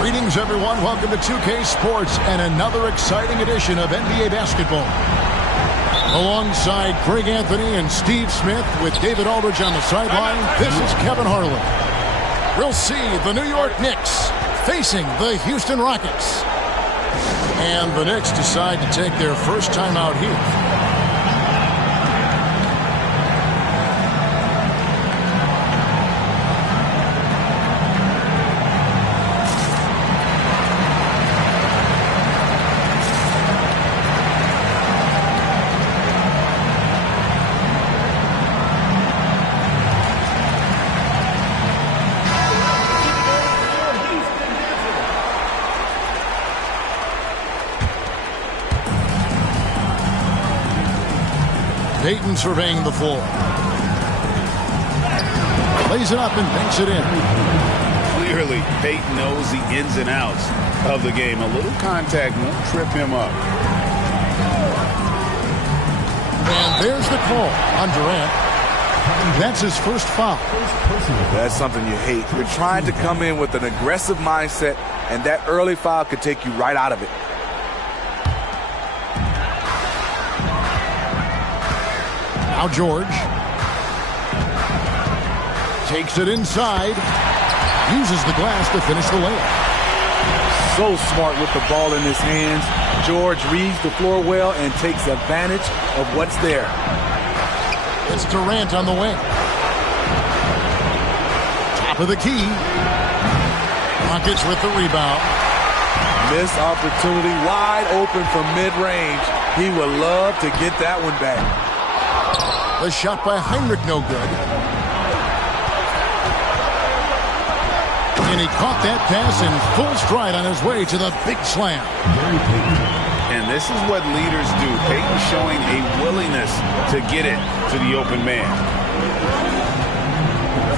Greetings, everyone. Welcome to 2K Sports and another exciting edition of NBA basketball. Alongside Greg Anthony and Steve Smith with David Aldridge on the sideline, this is Kevin Harlan. We'll see the New York Knicks facing the Houston Rockets. And the Knicks decide to take their first time out here. Payton surveying the floor. Lays it up and banks it in. Clearly, Payton knows the ins and outs of the game. A little contact won't trip him up. And there's the call on Durant. That's his first foul. That's something you hate. You're trying to come in with an aggressive mindset, and that early foul could take you right out of it. Now George takes it inside, uses the glass to finish the layup. So smart with the ball in his hands. George reads the floor well and takes advantage of what's there. It's Durant on the wing. Top of the key. Rockets with the rebound. Missed opportunity, wide open from mid-range. He would love to get that one back. The shot by Heinrich, no good. And he caught that pass in full stride on his way to the big slam. And this is what leaders do. Payton showing a willingness to get it to the open man.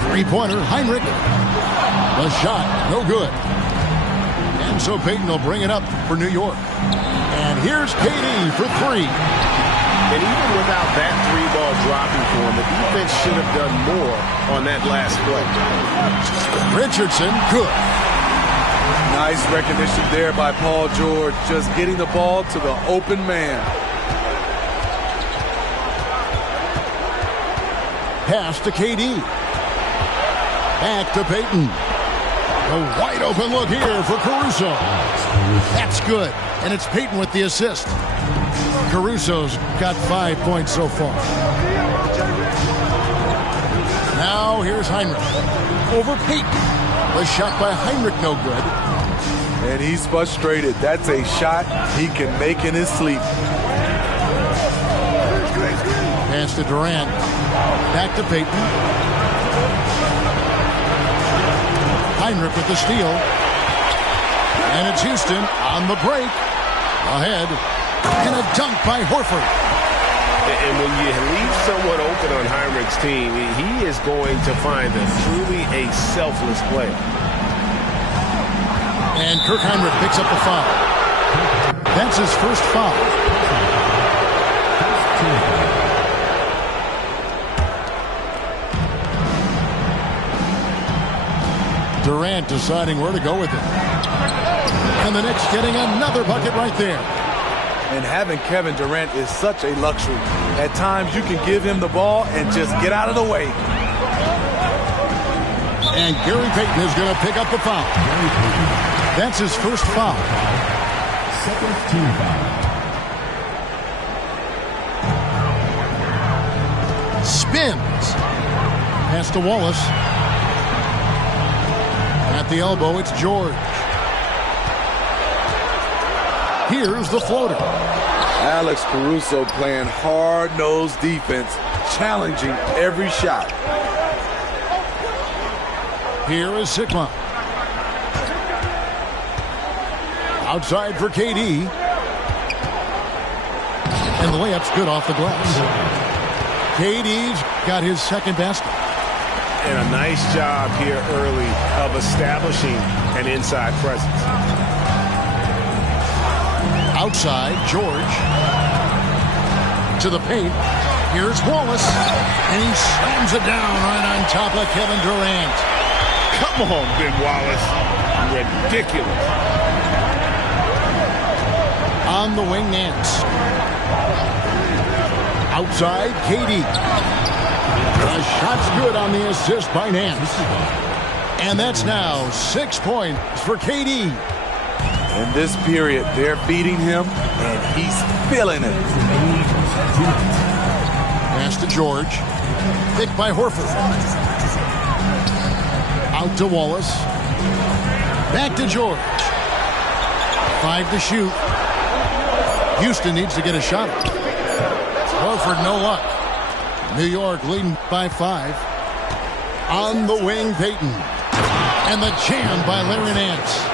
Three-pointer, Heinrich. The shot, no good. And so Payton will bring it up for New York. And here's KD for three. And even without that three ball dropping for him, the defense should have done more on that last play. Richardson, good. Nice recognition there by Paul George, just getting the ball to the open man. Pass to KD. Back to Payton. A wide open look here for Caruso. That's good. And it's Payton with the assist. Caruso's got 5 points so far. Now here's Heinrich. Over Payton. The shot by Heinrich, no good. And he's frustrated. That's a shot he can make in his sleep. Pass to Durant. Back to Payton. Heinrich with the steal. And it's Houston on the break. Ahead. And a dunk by Horford. And when you leave someone open on Heinrich's team, he is going to find truly a selfless play. And Kirk Heinrich picks up the foul. That's his first foul. Durant deciding where to go with it. And the Knicks getting another bucket right there. And having Kevin Durant is such a luxury. At times you can give him the ball and just get out of the way. And Gary Payton is going to pick up the foul. That's his first foul. Second team foul. Spins. Pass to Wallace. At the elbow, it's George. Here's the floater. Alex Caruso playing hard-nosed defense, challenging every shot. Here is Sigma. Outside for KD. And the layup's good off the glass. KD's got his second basket. And a nice job here early of establishing an inside presence. Outside, George. To the paint. Here's Wallace. And he slams it down right on top of Kevin Durant. Come on, Ben Wallace. Ridiculous. On the wing, Nance. Outside, KD. The shot's good on the assist by Nance. And that's now 6 points for KD. In this period, they're beating him, and he's feeling it. Pass to George. Picked by Horford. Out to Wallace. Back to George. 5 to shoot. Houston needs to get a shot. Horford, no luck. New York leading by 5. On the wing, Payton. And the jam by Larry Nance.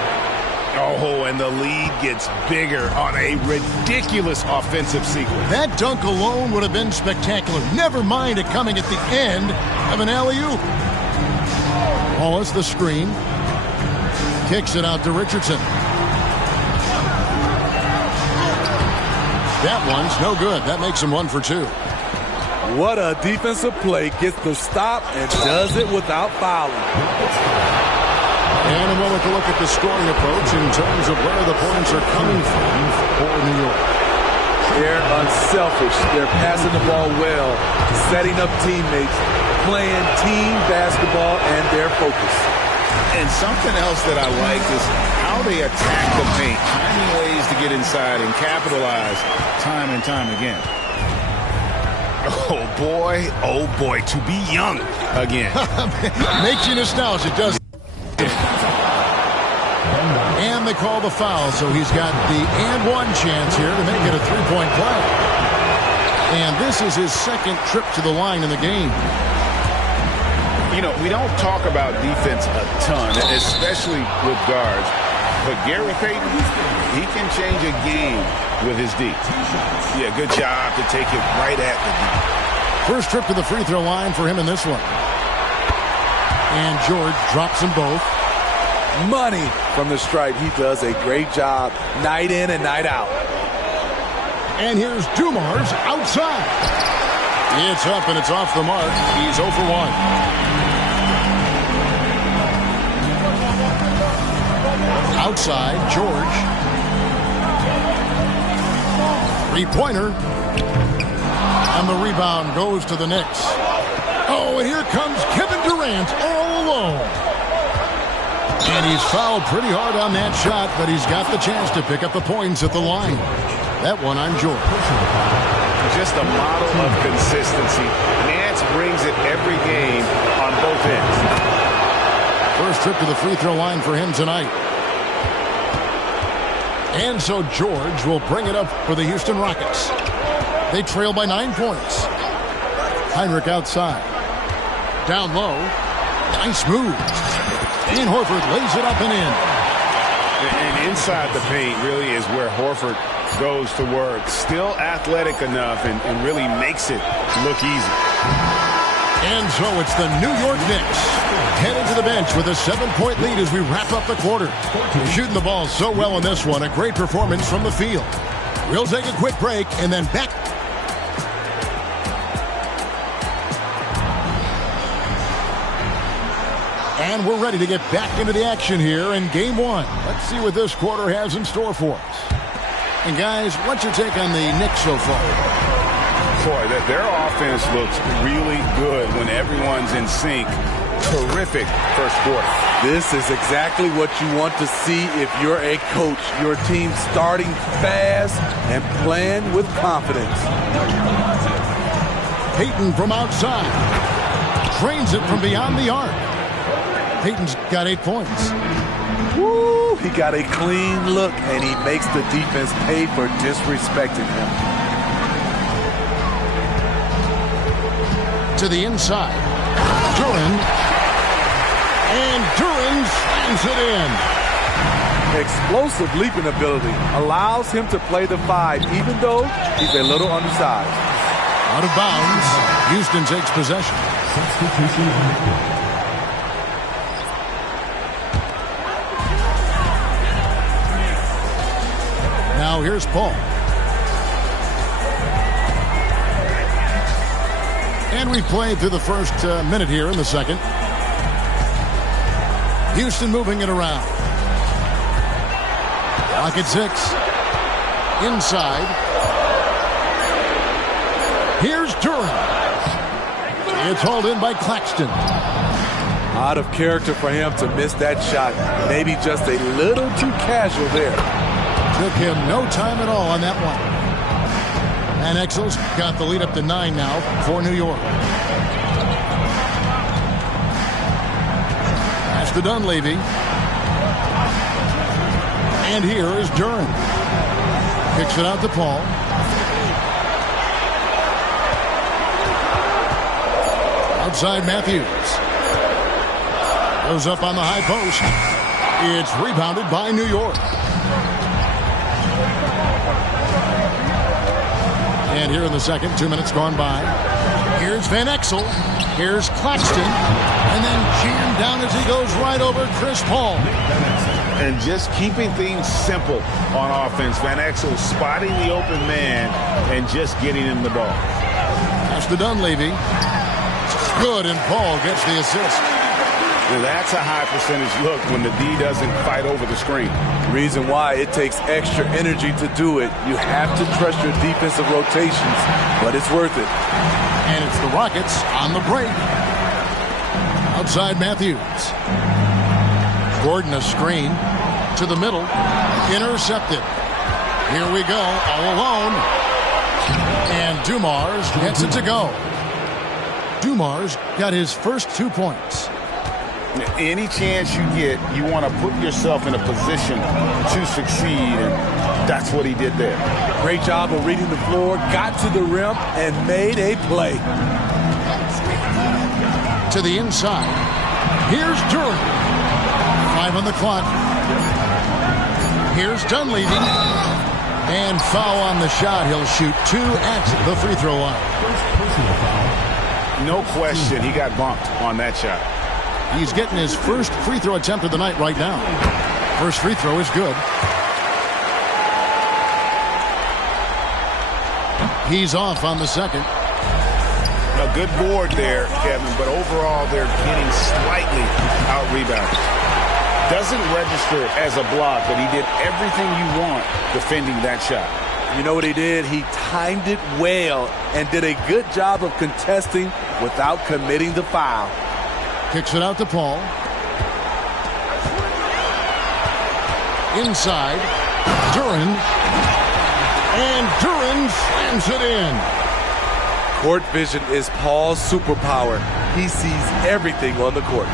Oh, and the lead gets bigger on a ridiculous offensive sequence. That dunk alone would have been spectacular. Never mind it coming at the end of an alley-oop. Wallace, the screen. Kicks it out to Richardson. That one's no good. That makes him 1 for 2. What a defensive play. Gets the stop and does it without fouling. And a moment to look at the scoring approach in terms of where the points are coming from for New York. They're unselfish. They're passing the ball well, setting up teammates, playing team basketball, and they're focused. And something else that I like is how they attack the paint, finding ways to get inside and capitalize time and time again. Oh, boy, to be young again. Makes you nostalgic, doesn't it? And they call the foul, so he's got the and one chance here to make it a three-point play. And this is his second trip to the line in the game. You know, we don't talk about defense a ton, especially with guards. But Gary Payton, he can change a game with his D. Yeah, good job to take it right at the D. First trip to the free throw line for him in this one. And George drops them both. Money from the stripe. He does a great job night in and night out. And here's Dumars outside. It's up and it's off the mark. He's 0 for 1. Outside, George. Three-pointer. And the rebound goes to the Knicks. Oh, and here comes Kevin Durant all alone. And he's fouled pretty hard on that shot, but he's got the chance to pick up the points at the line. That one on George. Just a model of consistency. Nance brings it every game on both ends. First trip to the free throw line for him tonight. And so George will bring it up for the Houston Rockets. They trail by 9 points. Heinrich outside. Down low. Nice move. And Horford lays it up and in. And inside the paint really is where Horford goes to work. Still athletic enough and really makes it look easy. And so it's the New York Knicks headed to the bench with a 7-point lead as we wrap up the quarter. They're shooting the ball so well in this one. A great performance from the field. We'll take a quick break and then back. And we're ready to get back into the action here in Game 1. Let's see what this quarter has in store for us. And guys, what's your take on the Knicks so far? Boy, their offense looks really good when everyone's in sync. Terrific first quarter. This is exactly what you want to see if you're a coach. Your team starting fast and playing with confidence. Payton from outside. Trains it from beyond the arc. Payton's got 8 points. Woo! He got a clean look, and he makes the defense pay for disrespecting him. To the inside. Duren. And Duren slams it in. Explosive leaping ability allows him to play the 5, even though he's a little undersized. Out of bounds. Houston takes possession. Now here's Paul. And we've played through the first minute here in the second. Houston moving it around. Clock at 6. Inside. Here's Duren. It's hauled in by Claxton. Out of character for him to miss that shot. Maybe just a little too casual there. Took him no time at all on that one. And Exel's got the lead up to 9 now for New York. Pass to Dunleavy. And here is Duren. Kicks it out to Paul. Outside Matthews. Goes up on the high post. It's rebounded by New York. And here in the second, 2 minutes gone by. Here's Van Exel. Here's Claxton. And then jammed down as he goes right over Chris Paul. And just keeping things simple on offense. Van Exel spotting the open man and just getting him the ball. Pass to Dunleavy. Good, and Paul gets the assist. Well, that's a high percentage look when the D doesn't fight over the screen. Reason why it takes extra energy to do it. You have to trust your defensive rotations, but it's worth it. And it's the Rockets on the break. Outside Matthews. Gordon a screen to the middle. Intercepted. Here we go, all alone. And Dumars gets it to go. Dumars got his first 2 points. Any chance you get, you want to put yourself in a position to succeed, and that's what he did there. Great job of reading the floor, got to the rim, and made a play. To the inside. Here's Duren. 5 on the clock. Here's Dunleavy. And foul on the shot. He'll shoot 2 at the free throw line. No question, he got bumped on that shot. He's getting his first free throw attempt of the night right now. First free throw is good. He's off on the second. A good board there, Kevin, but overall they're getting slightly out-rebounded. Doesn't register as a block, but he did everything you want defending that shot. You know what he did? He timed it well and did a good job of contesting without committing the foul. Kicks it out to Paul. Inside. Duren. And Duren slams it in. Court vision is Paul's superpower. He sees everything on the court.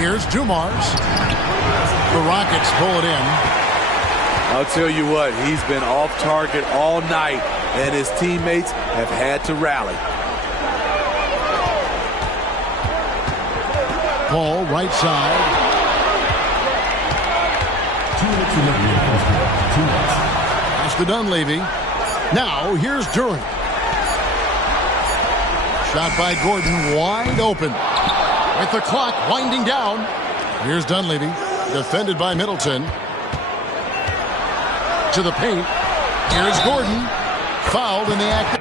Here's Dumars. The Rockets pull it in. I'll tell you what, he's been off target all night, and his teammates have had to rally. Paul, right side. Pass to Dunleavy. Now, here's Duren. Shot by Gordon, wide open. With the clock winding down. Here's Dunleavy, defended by Middleton. To the paint. Here's Gordon. Fouled in the act.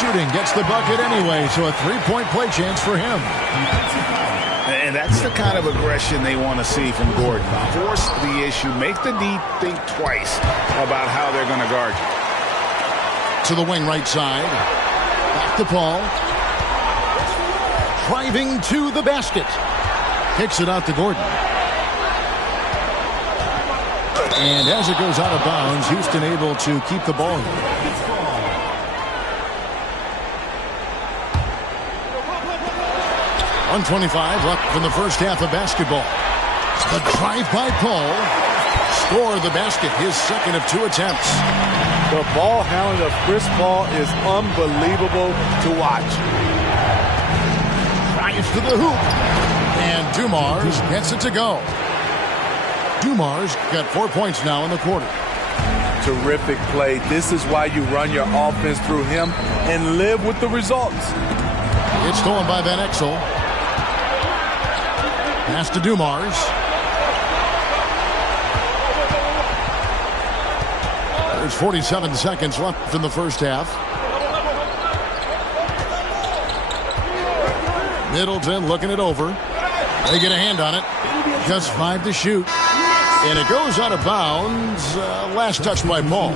Shooting gets the bucket anyway, so a three-point play chance for him. And that's the kind of aggression they want to see from Gordon. Force the issue. Make the D think twice about how they're going to guard you. To the wing right side. Back to Paul. Driving to the basket. Kicks it out to Gordon. And as it goes out of bounds, Houston able to keep the ball. 1:25 left in the first half of basketball. The drive by Paul. Score the basket, his second of 2 attempts. The ball handling of Chris Paul is unbelievable to watch. Drives to the hoop. And Dumars gets it to go. Dumars got 4 points now in the quarter. Terrific play. This is why you run your offense through him and live with the results. It's stolen by Van Exel. Pass to Dumars. There's 47 seconds left in the first half. Middleton looking it over. They get a hand on it. Just 5 to shoot. And it goes out of bounds. Last touch by Paul.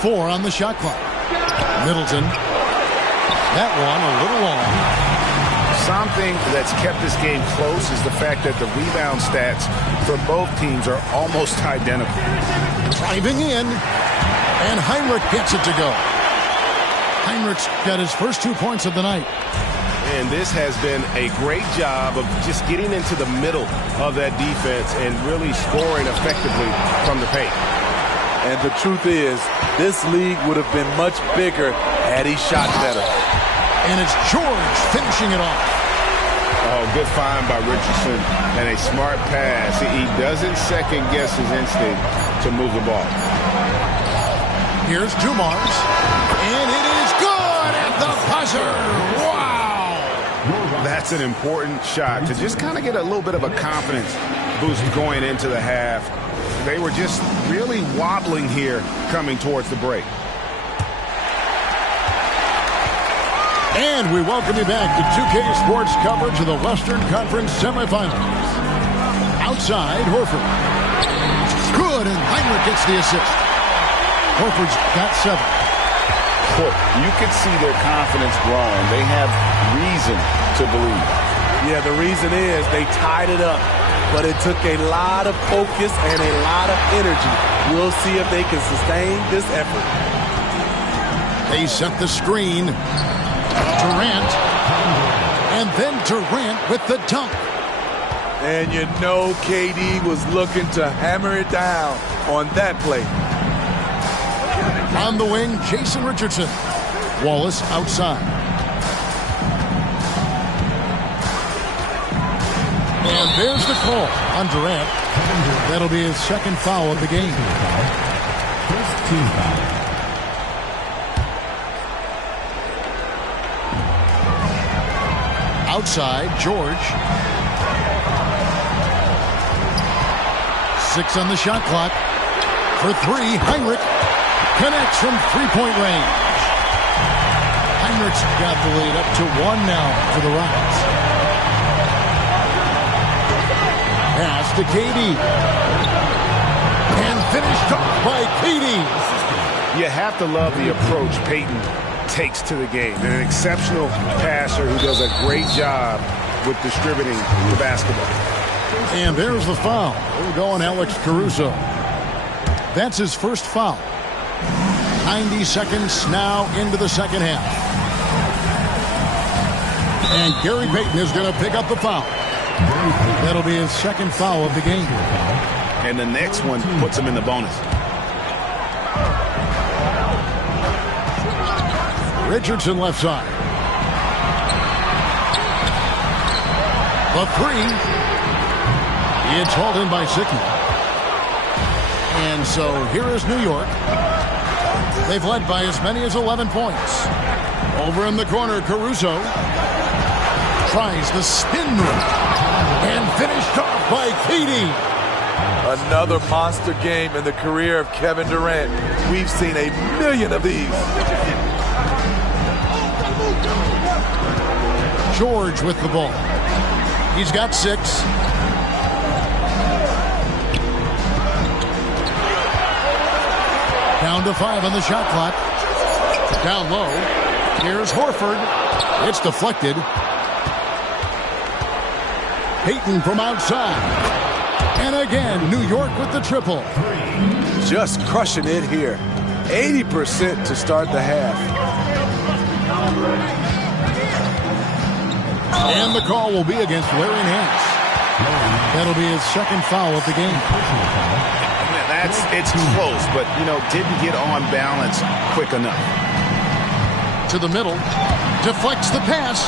4 on the shot clock. Middleton. That one a little long. Something that's kept this game close is the fact that the rebound stats for both teams are almost identical. Driving in. And Heinrich gets it to go. Heinrich's got his first 2 points of the night. And this has been a great job of just getting into the middle of that defense and really scoring effectively from the paint. And the truth is, this league would have been much bigger had he shot better. And it's George finishing it off. Oh, good find by Richardson and a smart pass. He doesn't second guess his instinct to move the ball. Here's Dumars. And it is good at the buzzer. Wow. That's an important shot to just kind of get a little bit of a confidence boost going into the half. They were just really wobbling here coming towards the break. And we welcome you back to 2K Sports coverage of the Western Conference semifinals. Outside, Horford. Good, and Heinrich gets the assist. Horford's got 7. You can see their confidence growing. They have reason to believe. Yeah, the reason is they tied it up. But it took a lot of focus and a lot of energy. We'll see if they can sustain this effort. They set the screen. Durant. And then Durant with the dunk. And you know KD was looking to hammer it down on that play. On the wing, Jason Richardson. Wallace outside. And there's the call on Durant. That'll be his second foul of the game. First team foul. Outside, George. 6 on the shot clock. For 3, Heinrich connects from 3-point range. Heinrich's got the lead up to 1 now for the Rockets. Pass to KD. And finished off by KD. You have to love the approach Peyton takes to the game. An exceptional passer who does a great job with distributing the basketball. And there's the foul. We're going Alex Caruso. That's his first foul. 90 seconds now into the second half. And Gary Payton is going to pick up the foul. That'll be his second foul of the game. And the next one puts him in the bonus. Richardson left side. The 3. It's hauled in by Sickey. And so here is New York. They've led by as many as 11 points. Over in the corner, Caruso tries the spin move. And finished off by KD. Another monster game in the career of Kevin Durant. We've seen a million of these. George with the ball. He's got 6. Down to 5 on the shot clock. Down low. Here's Horford. It's deflected. Payton from outside. And again, New York with the triple. Just crushing it here. 80% to start the half. And the call will be against Larry Nance. That'll be his second foul of the game. It's close, but, didn't get on balance quick enough. To the middle. Deflects the pass.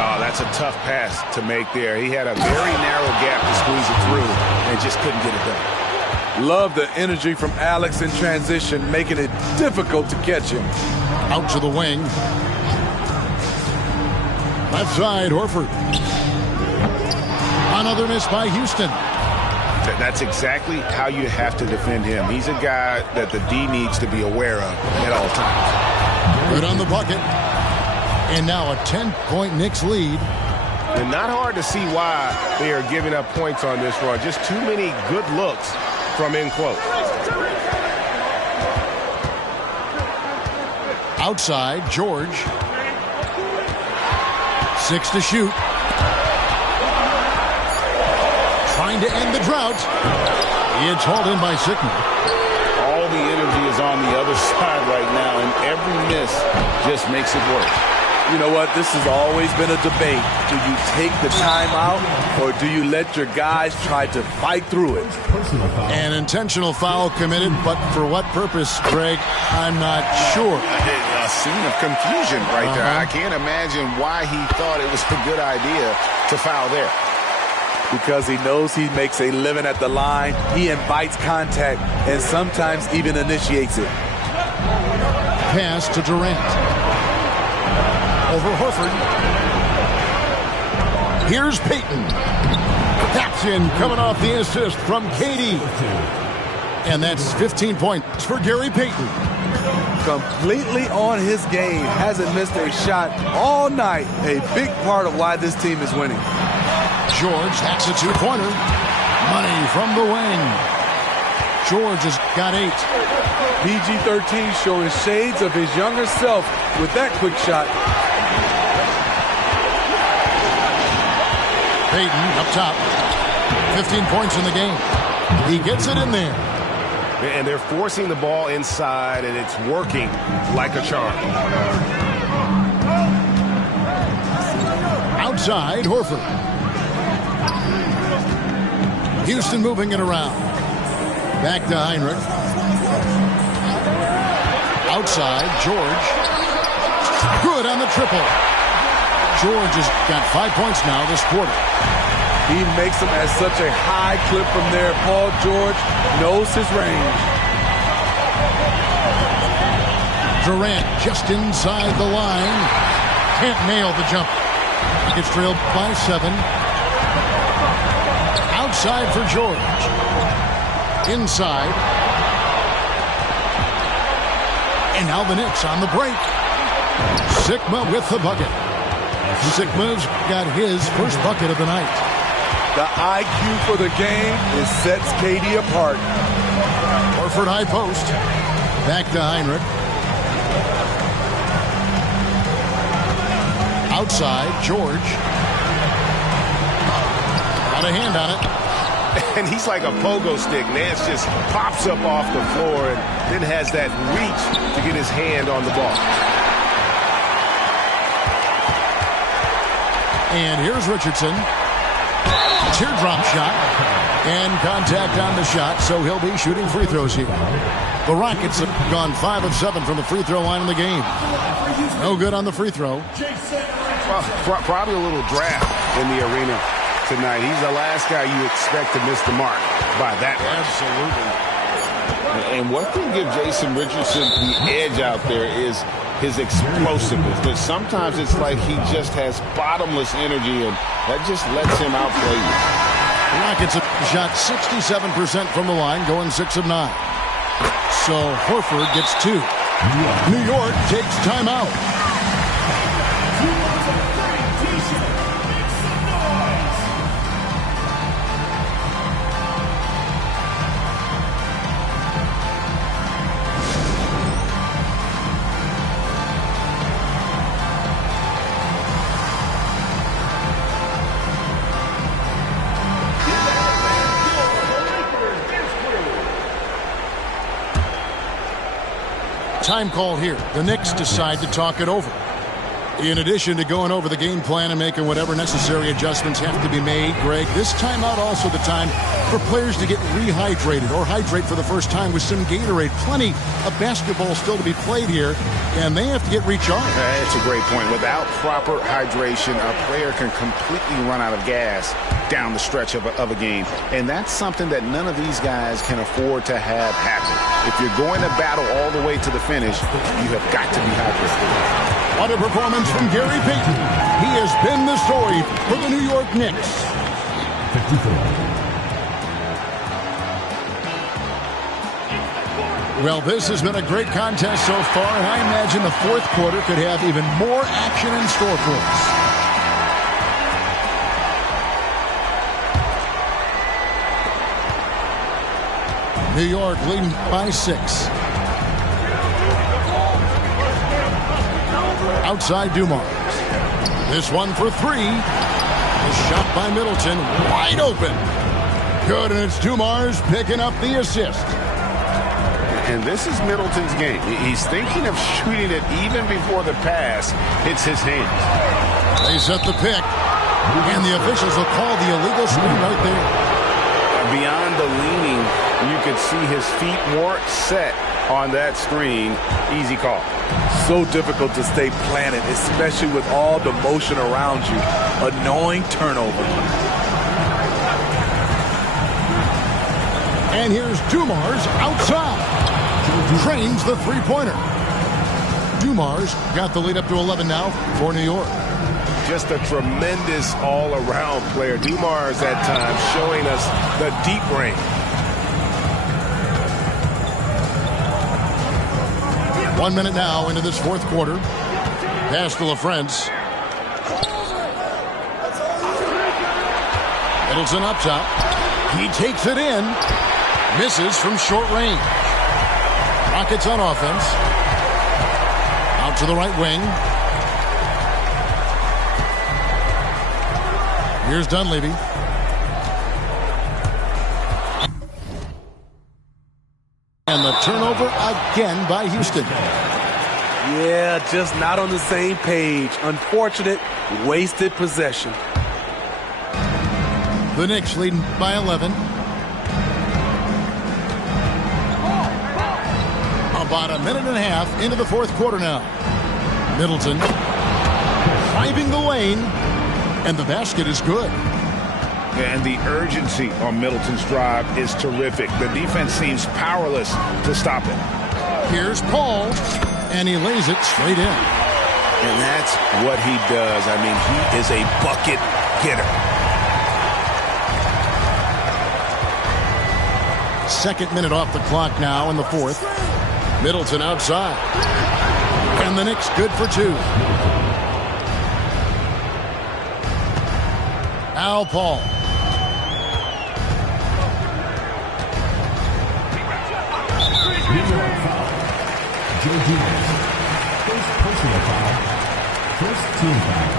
Oh, that's a tough pass to make there. He had a very narrow gap to squeeze it through and just couldn't get it done. Love the energy from Alex in transition, making it difficult to catch him. Out to the wing. Left side, Horford. Another miss by Houston. That's exactly how you have to defend him. He's a guy that the D needs to be aware of at all times. Good on the bucket. And now a 10-point Knicks lead. And not hard to see why they are giving up points on this run. Just too many good looks from in close. Outside, George. 6 to shoot. Trying to end the drought. It's hauled in by Sickman. All the energy is on the other side right now, and every miss just makes it worse. You know what? This has always been a debate. Do you take the timeout, or do you let your guys try to fight through it? An intentional foul committed, but for what purpose, Greg? I'm not sure. A scene of confusion right there. I can't imagine why he thought it was a good idea to foul there. Because he knows he makes a living at the line. He invites contact and sometimes even initiates it. Pass to Durant. Over Horford. Here's Payton. That's in, coming off the assist from KD. And that's 15 points for Gary Payton. Completely on his game. Hasn't missed a shot all night. A big part of why this team is winning. George, that's a two-pointer. Money from the wing. George has got 8. PG-13 showing shades of his younger self with that quick shot. Payton up top. 15 points in the game. He gets it in there. And they're forcing the ball inside, and it's working like a charm. Outside, Horford. Houston moving it around. Back to Heinrich. Outside, George. Good on the triple. George has got 5 points now this quarter. He makes them at such a high clip from there. Paul George knows his range. Durant just inside the line. Can't nail the jump. Gets trailed by 7. Outside for George. Inside. And now the Knicks on the break. Sigma with the bucket. Sigma's got his first bucket of the night. The IQ for the game is sets KD apart. Horford high post. Back to Heinrich. Outside, George. Got a hand on it. And he's like a pogo stick. Nance just pops up off the floor and then has that reach to get his hand on the ball. And here's Richardson. Teardrop shot. And contact on the shot, so he'll be shooting free throws here. The Rockets have gone 5 of 7 from the free throw line in the game. No good on the free throw. Well, probably a little draft in the arena tonight. He's the last guy you expect to miss the mark by that much. Absolutely. And what can give Jason Richardson the edge out there is his explosiveness. But sometimes it's like he just has bottomless energy, and that just lets him outplay you. The Rockets have shot 67% from the line, going 6 of 9. So Horford gets 2. New York takes timeout. time call here. The Knicks decide to talk it over. In addition to going over the game plan and making whatever necessary adjustments have to be made, Greg, this timeout also the time for players to get rehydrated or hydrate for the first time with some Gatorade. Plenty of basketball still to be played here, and they have to get recharged. That's a great point. Without proper hydration, a player can completely run out of gas down the stretch of a game, and that's something that none of these guys can afford to have happen. If you're going to battle all the way to the finish, you have got to be hydrated. What a performance from Gary Payton. He has been the story for the New York Knicks. 54. Well, this has been a great contest so far, and I imagine the fourth quarter could have even more action in store for us. New York leading by 6. Outside Dumars. This one for 3. The shot by Middleton. Wide open. Good, and it's Dumars picking up the assist. And this is Middleton's game. He's thinking of shooting it even before the pass hits his hands. They set the pick, and the officials will call the illegal screen right there. Beyond the leaning, you could see his feet more set on that screen. Easy call. So difficult to stay planted, especially with all the motion around you. Annoying turnover. And here's Dumars outside. Trains the three-pointer. Dumars got the lead up to 11 now for New York. Just a tremendous all-around player. Dumars that time showing us the deep range. 1 minute now into this fourth quarter. Pass to LaFrance. Middleton up top. He takes it in. Misses from short range. Rockets on offense. Out to the right wing. Here's Dunleavy. And the turnover again by Houston. Yeah, just not on the same page. Unfortunate, wasted possession. The Knicks leading by 11. About a minute and a half into the fourth quarter now. Middleton driving the lane, and the basket is good. And the urgency on Middleton's drive is terrific. The defense seems powerless to stop it. Here's Paul, and he lays it straight in. And that's what he does. I mean, he is a bucket getter. Second minute off the clock now in the fourth. Middleton outside. And the Knicks good for 2. Al Paul. Joe Dumars. First personal foul. First team foul.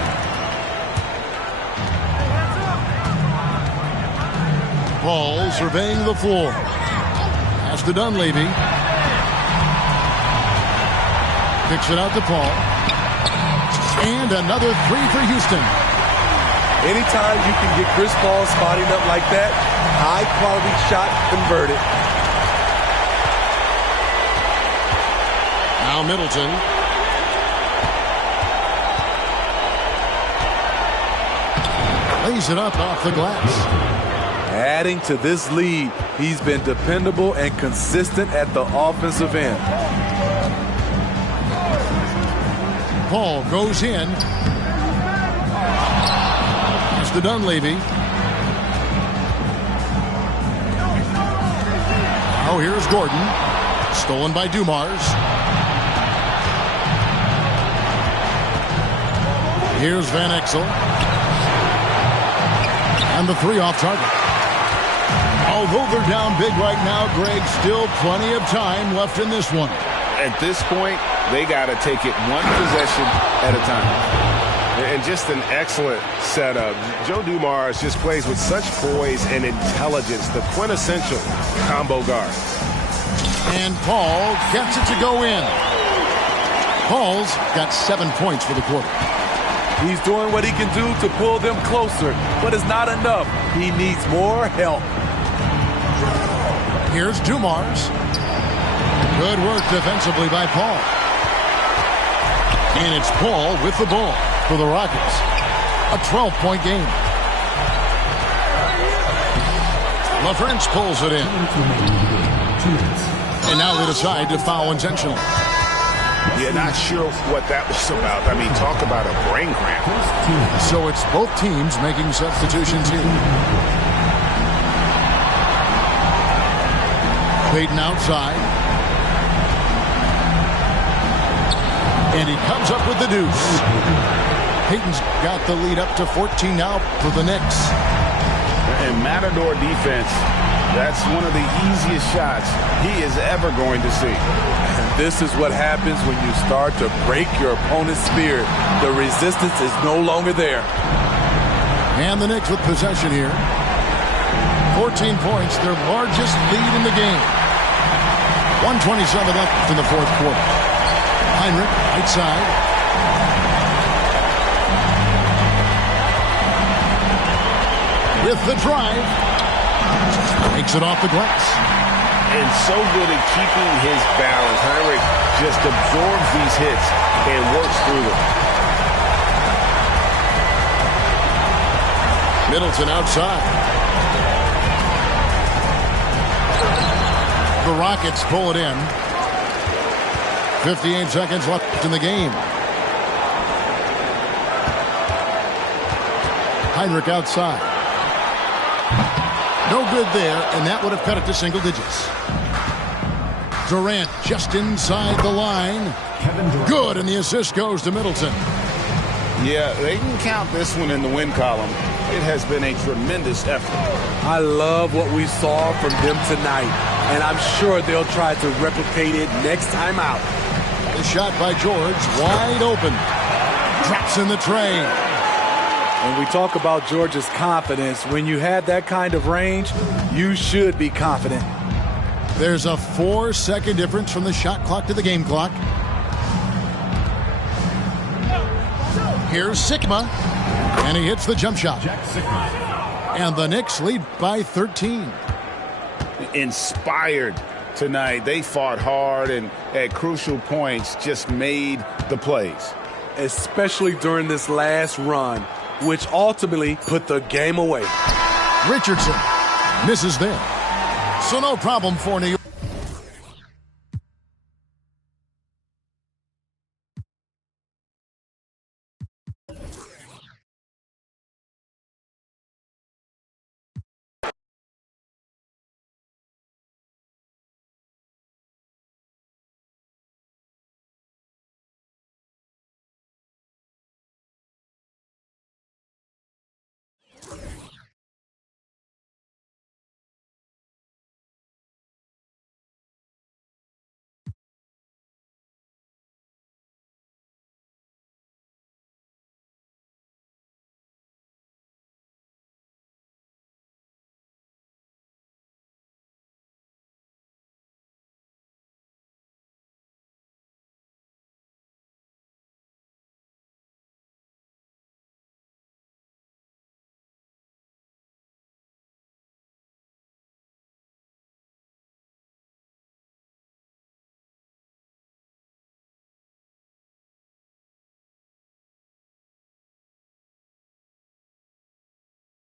Paul surveying the floor. Pass to Dunleavy. Kicks it out to Paul. And another 3 for Houston. Anytime you can get Chris Paul spotting up like that, high-quality shot converted. Now Middleton. Lays it up off the glass. Adding to this lead, he's been dependable and consistent at the offensive end. Paul goes in. Pass to Dunleavy. Now here's Gordon. Stolen by Dumars. Here's Van Exel. And the 3 off target. Although they're down big right now, Greg, still plenty of time left in this one. At this point, they got to take it one possession at a time. And just an excellent setup. Joe Dumars just plays with such poise and intelligence, the quintessential combo guard. And Paul gets it to go in. Paul's got 7 points for the quarter. He's doing what he can do to pull them closer, but it's not enough. He needs more help. Here's Dumars. Good work defensively by Paul. And it's Paul with the ball for the Rockets. A 12-point game. LaFrance pulls it in. And now they decide to foul intentionally. Yeah, not sure what that was about. I mean, talk about a brain cramp. So it's both teams making substitutions here. Payton outside. And he comes up with the deuce. Payton's got the lead up to 14 now for the Knicks. And Matador defense, that's one of the easiest shots he is ever going to see. This is what happens when you start to break your opponent's spirit. The resistance is no longer there. And the Knicks with possession here. 14 points, their largest lead in the game. 1:27 left in the fourth quarter. Hinrich, right side. With the drive. Makes it off the glass. And so good at keeping his balance. Hinrich just absorbs these hits and works through them. Middleton outside. The Rockets pull it in. 58 seconds left in the game. Hinrich outside. No good there, and that would have cut it to single digits. Durant just inside the line. Good, and the assist goes to Middleton. Yeah, they can count this one in the win column. It has been a tremendous effort. I love what we saw from them tonight, and I'm sure they'll try to replicate it next time out. The shot by George, wide open. Drops in the tray. When we talk about George's confidence, when you have that kind of range, you should be confident. There's a 4-second difference from the shot clock to the game clock. Here's Sikma, and he hits the jump shot. And the Knicks lead by 13. Inspired tonight. They fought hard and at crucial points just made the plays. Especially during this last run, which ultimately put the game away. Richardson misses there. So no problem for New York.